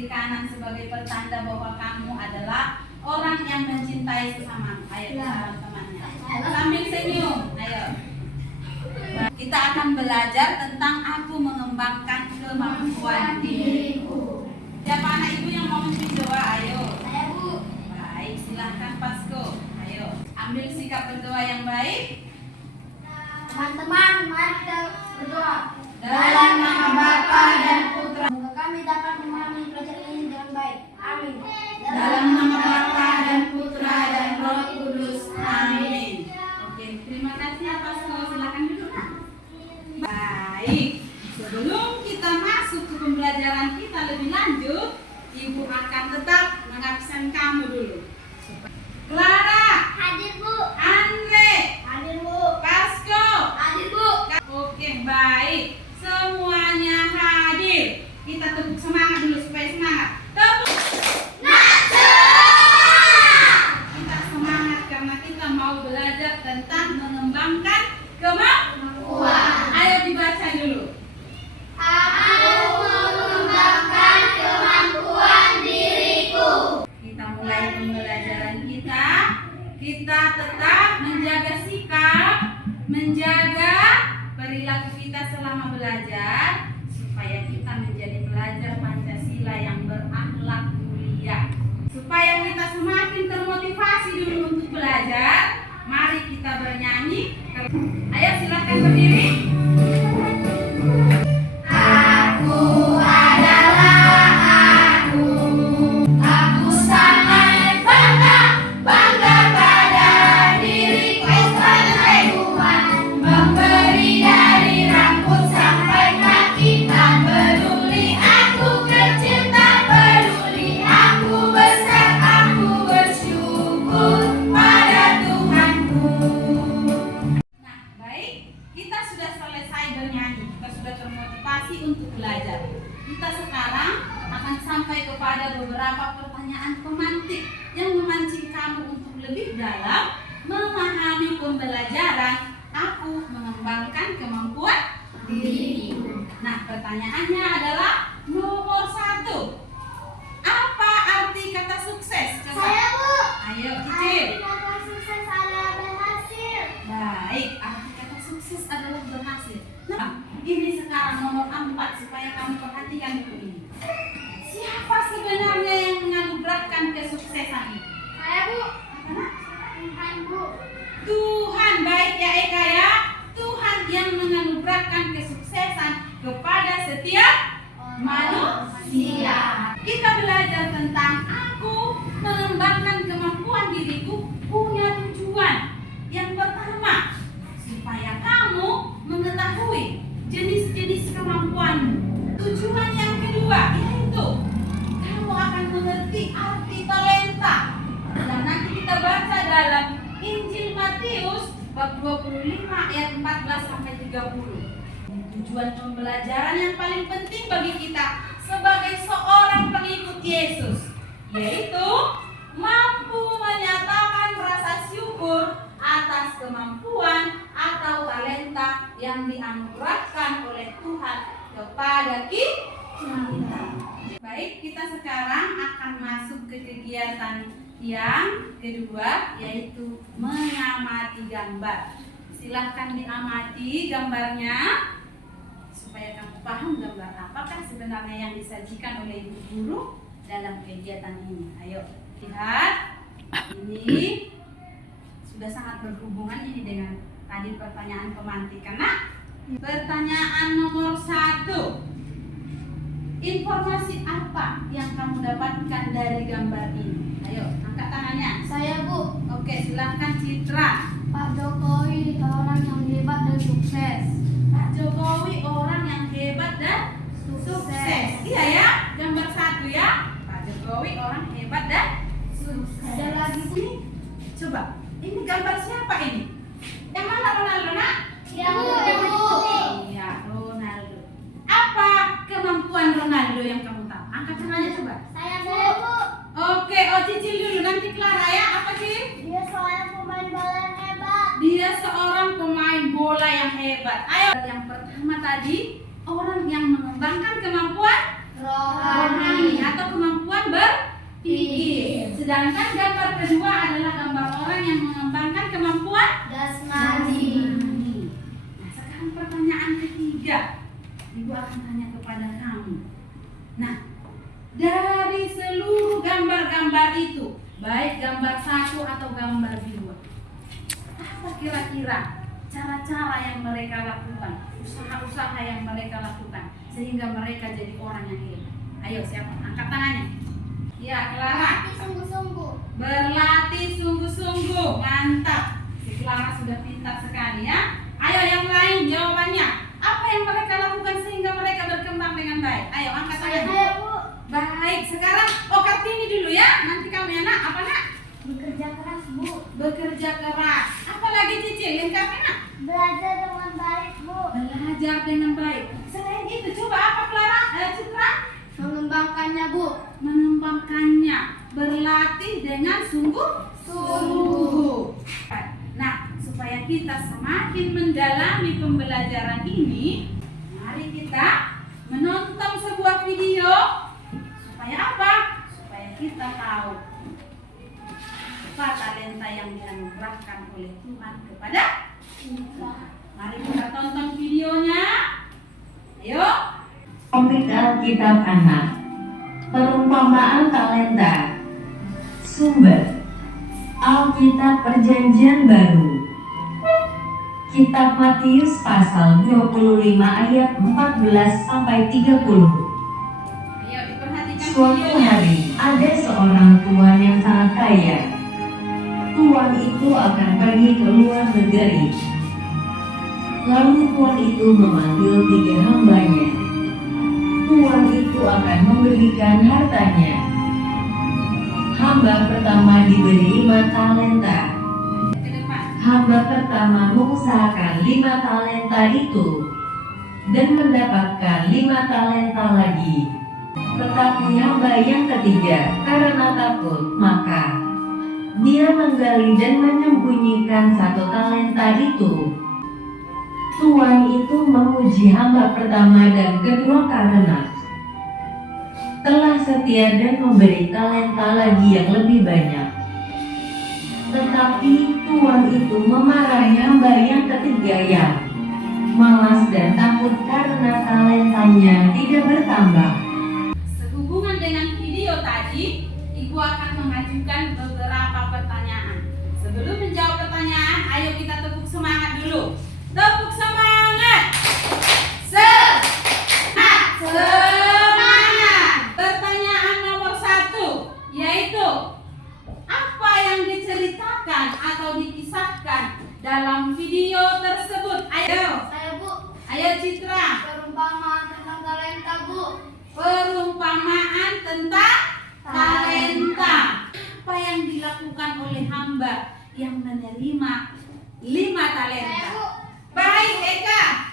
kiri kanan sebagai pertanda bahwa kamu adalah orang yang mencintai sesama. Ayo salam temannya. Sambil senyum. Ayo. Kita akan belajar tentang aku mengembangkan kemampuan diriku. Siapa anak ibu yang mau memimpin doa? Ayo. Saya, Bu. Baik, silahkan Pasko. Ayo, ambil sikap berdoa yang baik. Teman-teman, mari kita berdoa. Dalam nama Bapa dan Putra. Semoga kami dapat memahami pelajaran ini dengan baik. Amin. Dalam nama Bapa dan Putra dan Roh Kudus. Amin. Oke, terima kasih ya Pasko. Silakan duduk. Baik, sebelum kita masuk ke pembelajaran kita lebih lanjut, Ibu akan tetap mengabsen kamu dulu. Clara, Hadir, Bu. Andre, Hadir, Bu. Pasko. Hadir, Bu. Oke, baik. Semuanya hadir. Kita tepuk semangat dulu supaya semangat. Tepuk. Kita semangat karena kita mau belajar tentang mengembangkan kemampuan. Ayo dibaca dulu. Aku mengembangkan kemampuan diriku. Kita mulai pembelajaran kita. Kita tetap menjaga sikap, menjaga perilaku kita selama belajar supaya kita menjadi pelajar Pancasila yang berakhlak mulia. Supaya kita semakin termotivasi dulu untuk belajar, mari kita bernyanyi. Ayo silakan berdiri. Aku adalah aku. Aku sangat bangga pada diriku. Tuhan memberi dari rambut sampai kaki. Tak peduli aku kecil, tak peduli aku besar. Aku bersyukur pada Tuhanku. Nah, baik, kita sudah selesai bernyanyi, kita sudah termotivasi untuk belajar. Kita sekarang akan sampai kepada beberapa pertanyaan pemantik yang memancing kamu untuk lebih dalam memahami pembelajaran aku mengembangkan kemampuan diriku. Nah, pertanyaannya adalah nomor 1. Apa arti kata sukses? Coba. Saya, Bu. Ayo, Cicil. Kata sukses adalah berhasil. Baik, arti kata sukses adalah berhasil. Nah, ini sekarang nomor 4 supaya kamu perhatikan dulu ini. Siapa sebenarnya yang menganugerahkan kesuksesan ini? Saya, Bu. Karena Tuhan, Bu. Tuhan, baik ya Eka ya. Tuhan yang menganugerahkan kesuksesan kepada setiap manusia. Kita belajar tentang aku mengembangkan kemampuan diriku punya tujuan. Yang pertama, supaya kamu mengetahui jenis-jenis kemampuanmu. Tujuan yang kedua yaitu kamu akan mengerti arti talenta. Dan nanti kita baca dalam Injil Matius bab 25 ayat 14 sampai 30. Tujuan pembelajaran yang paling penting bagi kita sebagai seorang pengikut Yesus, yaitu mampu menyatakan rasa syukur atas kemampuan atau talenta yang dianugerahkan oleh Tuhan kepada kita. Baik, kita sekarang akan masuk ke kegiatan yang kedua, yaitu mengamati gambar. Silahkan diamati gambarnya supaya kamu paham gambar apakah sebenarnya yang disajikan oleh ibu guru dalam kegiatan ini. Ayo lihat, ini sudah sangat berhubungan ini dengan tadi pertanyaan pemantik. Karena pertanyaan nomor 1, informasi apa yang kamu dapatkan dari gambar ini? Ayo angkat tangannya. Saya, Bu. Oke, silahkan Citra. Pak Jokowi orang yang hebat dan sukses. Pak Jokowi orang yang hebat dan sukses. Iya ya, gambar 1 ya. Pak Jokowi orang hebat dan sukses. Ada lagi, Bu. Ini, coba, ini gambar siapa ini? Yang mana Ronaldo nak? Iya, Bu. Iya, Ronaldo. Apa kemampuan Ronaldo yang kamu tahu? Angkat tangannya coba. Saya, Bu. Oke, oh cicil dulu, nanti Clara ya. Apa sih? Dia seorang pemain bola yang hebat. Dia seorang pemain bola yang hebat. Ayo, yang pertama tadi, orang yang mengembangkan kemampuan rohani atau Sedangkan gambar kedua adalah gambar orang yang mengembangkan kemampuan Jasmani. Nah, sekarang pertanyaan ketiga. Ibu akan tanya kepada kamu. Nah, dari seluruh gambar-gambar itu, baik gambar satu atau gambar dua, apa kira-kira cara-cara yang mereka lakukan, usaha-usaha yang mereka lakukan sehingga mereka jadi orang yang hebat? Ayo, siapa? Angkat tangannya. Ya, Clara. Berlatih sungguh-sungguh. Berlatih sungguh-sungguh. Mantap. Si Clara sudah pintar sekali ya. Ayo yang lain jawabannya. Apa yang mereka lakukan sehingga mereka berkembang dengan baik? Ayo angkat tangannya. Saya, Bu. Baik, sekarang Kartini dulu ya. Nanti kamu ya nak. Apa nak? Bekerja keras, Bu. Bekerja keras. Apa lagi Cicil? Lengkapnya nak? Belajar dengan baik, Bu. Belajar dengan baik. Selain itu coba apa Clara? Citra? Mengembangkannya, Bu. Mengembangkannya. Berlatih dengan sungguh-sungguh. Nah, supaya kita semakin mendalami pembelajaran ini, mari kita menonton sebuah video. Supaya apa? Supaya kita tahu apa talenta yang dianugerahkan oleh Tuhan kepada kita. Mari kita tonton videonya. Ayo. Topik Alkitab Anak. Perumpamaan talenta. Sumber Alkitab Perjanjian Baru. Kitab Matius pasal 25 ayat 14 sampai 30. Ayo diperhatikan Suatu videonya. hari ada seorang tuan yang sangat kaya. Tuan itu akan pergi ke luar negeri. Lalu tuan itu memanggil 3 hambanya. Tuan itu akan memberikan hartanya. Hamba pertama diberi 5 talenta. Ke depan. Hamba pertama mengusahakan 5 talenta itu dan mendapatkan 5 talenta lagi. Tetapi hamba yang ketiga karena takut, maka dia menggali dan menyembunyikan 1 talenta itu. Tuan itu memuji hamba pertama dan kedua karena telah setia dan memberi talenta lagi yang lebih banyak. Tetapi tuan itu memarahi hamba yang ketiga yang malas dan takut karena talentanya tidak bertambah. Sehubungan dengan video tadi, Ibu akan mengajukan beberapa pertanyaan. Sebelum menjawab pertanyaan, ayo kita tepuk semangat dulu. Tepuk semangat. Semangat. Pertanyaan nomor 1 yaitu apa yang diceritakan atau dikisahkan dalam video tersebut? Ayo. Saya, Bu. Ayo Citra. Perumpamaan tentang talenta, Bu. Perumpamaan tentang talenta. Apa yang dilakukan oleh hamba yang menerima 5 talenta? Saya, Bu. Baik, Eka.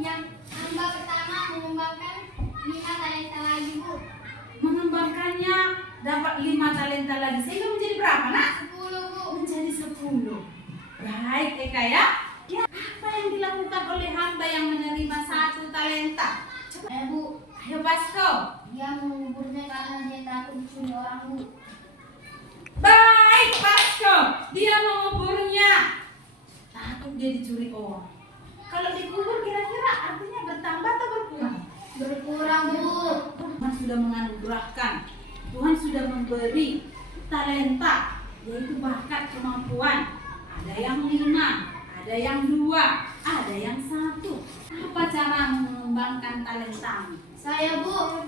Yang hamba pertama mengembangkan 5 talenta lagi, Bu. Mengembangkannya dapat 5 talenta lagi. Sehingga menjadi berapa, nak? 10, Bu. Menjadi 10. Baik, Eka ya. Ya, apa yang dilakukan oleh hamba yang menerima 1 talenta? Coba. Saya, Bu. Ayo, Basko. Dia menguburnya karena dia takut dicuri orang, Bu. Baik, Basko. Dia menguburnya. Takut dia dicuri orang. Kalau dikubur kira-kira artinya bertambah atau berkurang? Berkurang, Bu. Tuhan sudah menganugerahkan, Tuhan sudah memberi talenta, yaitu bakat kemampuan. Ada yang 5, ada yang 2, ada yang 1. Apa cara mengembangkan talentamu? Saya, Bu.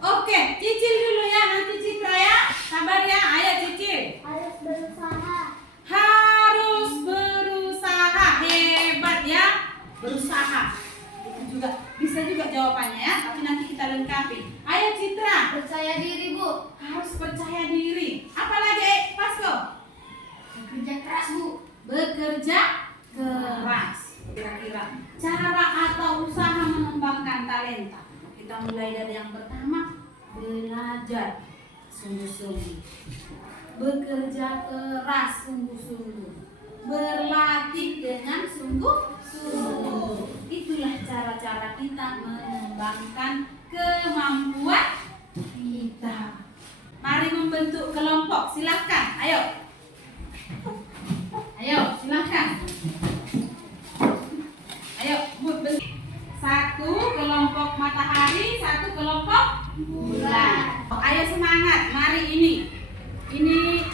Oke, cicil dulu ya, nanti Citra ya. Sabar ya, ayo cicil. Harus berusaha. Harus berusaha. Hebat ya, berusaha. Itu juga bisa juga jawabannya ya, tapi nanti kita lengkapi. Ayo Citra. Percaya diri, Bu. Harus percaya diri. Apalagi Pasko? Bekerja keras, Bu. Bekerja keras. Kira-kira cara atau usaha mengembangkan talenta. Kita mulai dari yang pertama, belajar sungguh-sungguh. Bekerja keras sungguh-sungguh. Berlatih dengan sungguh-sungguh. Itulah cara-cara kita mengembangkan kemampuan kita. Mari memberi bentuk kelompok. Silahkan, ayo. Ayo, silahkan. Ayo, bentuk. Satu kelompok matahari, satu kelompok bulan. Ayo semangat, mari ini. Ini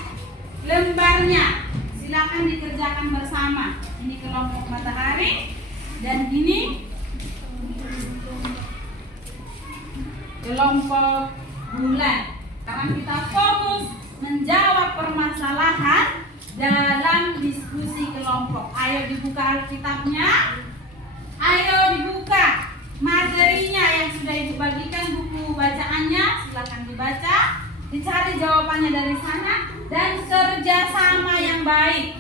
lembarnya. Silakan dikerjakan bersama. Ini kelompok matahari dan ini kelompok bulan. Sekarang kita fokus menjawab permasalahan dalam diskusi kelompok. Ayo dibuka Alkitabnya. Ayo dibuka materinya yang sudah Ibu bagikan, buku bacaannya. Silakan dibaca. Dicari jawabannya dari sana dan kerjasama yang baik.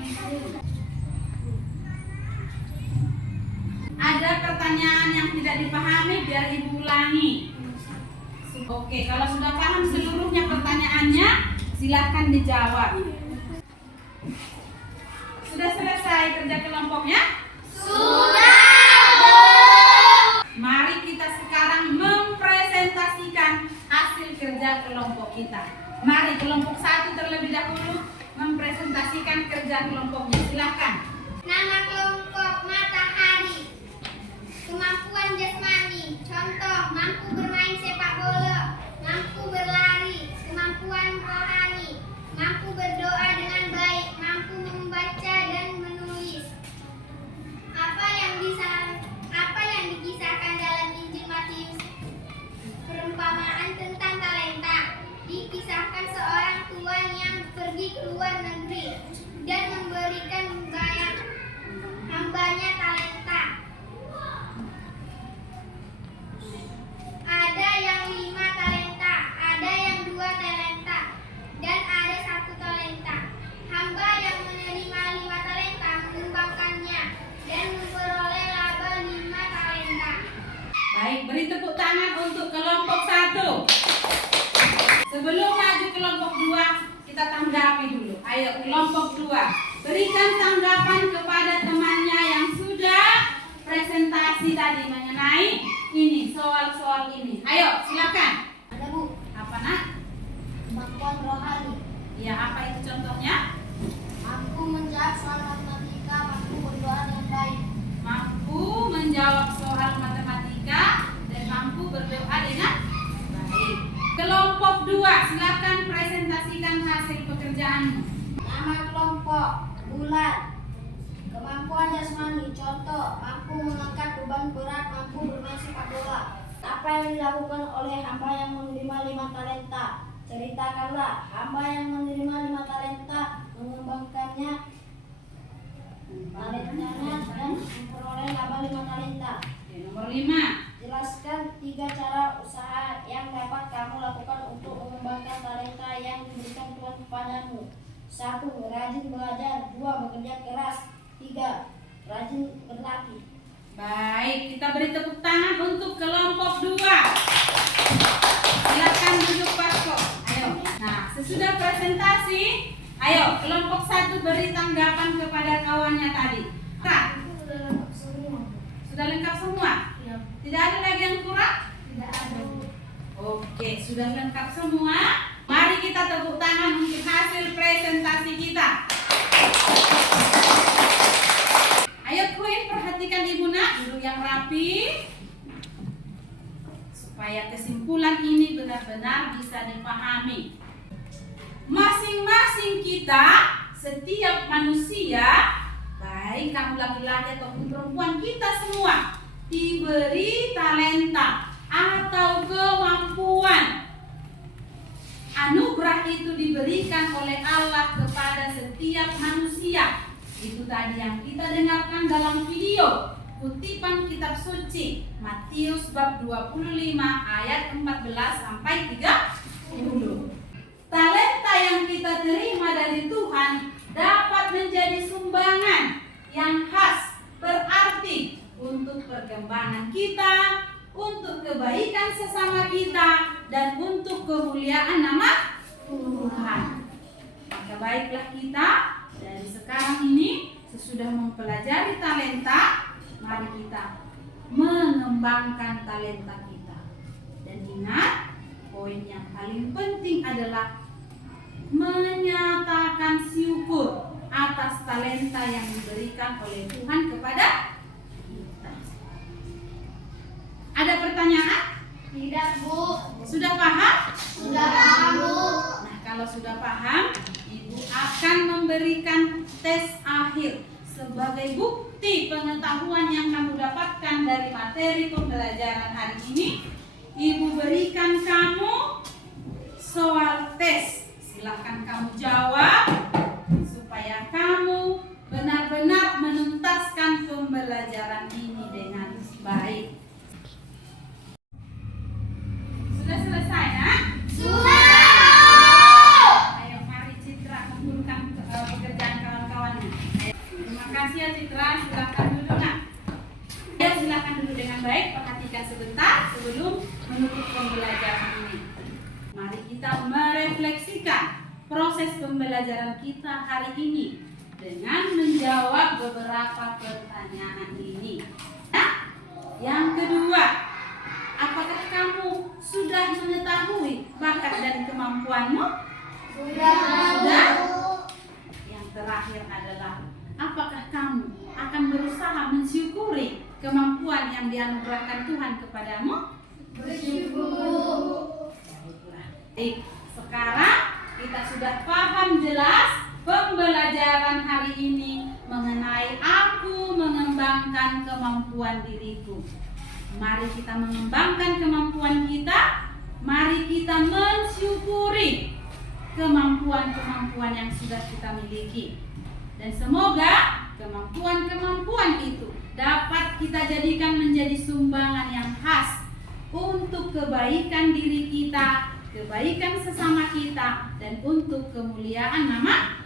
Ada pertanyaan yang tidak dipahami, biar Ibu ulangi. Oke, kalau sudah paham seluruhnya pertanyaannya, silahkan dijawab. Sudah selesai kerja kelompoknya? Sudah. Mari kita sekarang mempresentasikan hasil kerja kelompok kita. Mari kelompok 1 terlebih dahulu mempresentasikan kerja kelompoknya. Silahkan. Nama kelompok matahari. Kemampuan jasmani. Contoh, mampu bermain sepak bola, mampu berlari. Kemampuan rohani. Mampu berdoa dengan baik, mampu membaca dan menulis. Apa yang dikisahkan dalam Injil Matius? Perumpamaan tentang talenta. Dikisahkan seorang tuan yang pergi ke luar negeri dan memberikan hambanya talenta. Ada yang 5 talenta, ada yang 2 talenta, dan ada 1 talenta. Hamba yang menerima 5 talenta mengembangkannya dan memperoleh laba 5 talenta. Baik, beri tepuk tangan untuk kelompok 1. Sebelum maju kelompok 2, kita tanggapi dulu. Ayo kelompok 2, berikan tanggapan kepada temannya yang sudah presentasi tadi mengenai ini, soal-soal ini. Ayo, silakan. Ada Bu, Apa nak? kemampuan rohani. Ya, apa itu contohnya? Mampu menjawab soal matematika, mampu berdoa dengan baik. Mampu menjawab soal matematika dan mampu berdoa dengan baik. Kelompok 2, silakan presentasikan hasil pekerjaanmu. Nama kelompok bulan. Kemampuan jasmani. Contoh, mampu mengangkat beban berat, mampu bermain sepak bola. Apa yang dilakukan oleh hamba yang menerima 5 talenta? Ceritakanlah. Hamba yang menerima 5 talenta mengembangkannya talentanya dan memperoleh laba 5 talenta. Ya, nomor 5. Jelaskan 3 cara usaha yang dapat kamu lakukan untuk mengembangkan talenta yang diberikan Tuhan kepadamu. 1. Rajin belajar. 2. Bekerja keras. 3. Rajin berlatih. Baik, kita beri tepuk tangan untuk kelompok 2. Silakan duduk Pasko. Ayo. Nah, sesudah presentasi, ayo kelompok 1 beri tanggapan kepada kawannya tadi. Kak, sudah lengkap semua? Ya, Tidak ada lagi yang kurang? tidak ada. Oke, sudah lengkap semua. Mari kita tepuk tangan untuk hasil presentasi kita. Ayo Queen, perhatikan Ibu nak, duduk yang rapi. Supaya kesimpulan ini benar-benar bisa dipahami. Masing-masing kita, setiap manusia, baik kamu laki-laki ataupun perempuan, kita semua diberi talenta atau kemampuan. Anugerah itu diberikan oleh Allah kepada setiap manusia. Itu tadi yang kita dengarkan dalam video kutipan kitab suci Matius bab 25 ayat 14 sampai 30. Talenta yang kita terima dari Tuhan dapat menjadi sumbangan yang khas, berarti untuk perkembangan kita, untuk kebaikan sesama kita, dan untuk kemuliaan nama Tuhan. Maka baiklah kita dari sekarang ini, sesudah mempelajari talenta, mari kita mengembangkan talenta kita. Dan ingat, poin yang paling penting adalah menyatakan syukur atas talenta yang diberikan oleh Tuhan kepada kita. Ada pertanyaan? Tidak, Bu. Sudah paham? Sudah paham, Bu. Nah, kalau sudah paham, Ibu akan memberikan tes akhir sebagai bukti pengetahuan yang kamu dapatkan dari materi pembelajaran hari ini. Ibu berikan kamu soal tes. Silahkan kamu jawab supaya kamu benar-benar menuntaskan pembelajaran ini dengan baik. Sudah selesai, nak? Ayo, mari Citra kumpulkan pekerjaan kawan-kawannya. Terima kasih ya Citra, silakan duduk, nak. Ya, silakan duduk dengan baik, perhatikan sebentar sebelum menutup pembelajaran ini. Mari kita merefleksikan proses pembelajaran kita hari ini dengan menjawab beberapa pertanyaan ini. Nah, yang kedua, apakah kamu sudah mengetahui bakat dan kemampuanmu? Sudah? Yang terakhir adalah, apakah kamu akan berusaha mensyukuri kemampuan yang dianugerahkan Tuhan kepadamu? Bersyukur. Baik, sekarang kita sudah paham jelas pembelajaran hari ini mengenai aku mengembangkan kemampuan diriku. Mari kita mengembangkan kemampuan kita. Mari kita mensyukuri kemampuan-kemampuan yang sudah kita miliki. Dan semoga kemampuan-kemampuan itu dapat kita jadikan menjadi sumbangan yang khas untuk kebaikan diri kita, kebaikan sesama kita, dan untuk kemuliaan nama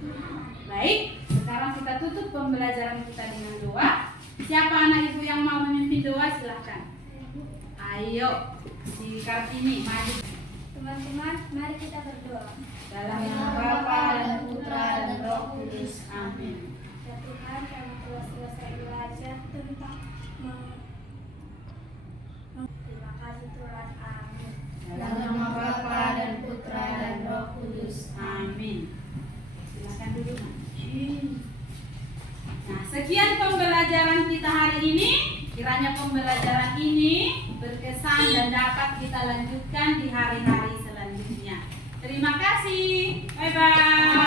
Tuhan. Baik, sekarang kita tutup pembelajaran kita dengan doa. Siapa anak ibu yang mau memimpin doa, silahkan. Ayo, si Kartini maju. Teman-teman, mari kita berdoa. Dalam nama Bapa dan Putra dan Roh Kudus. Amin. Ya Tuhan, kami telah selesai belajar tentang terima kasih Tuhan. Amin. Dalam nama Bapa dan Putra dan Roh Kudus. Amin. Silakan duduk. Nah, sekian pembelajaran kita hari ini. Kiranya pembelajaran ini berkesan dan dapat kita lanjutkan di hari-hari selanjutnya. Terima kasih. Bye-bye.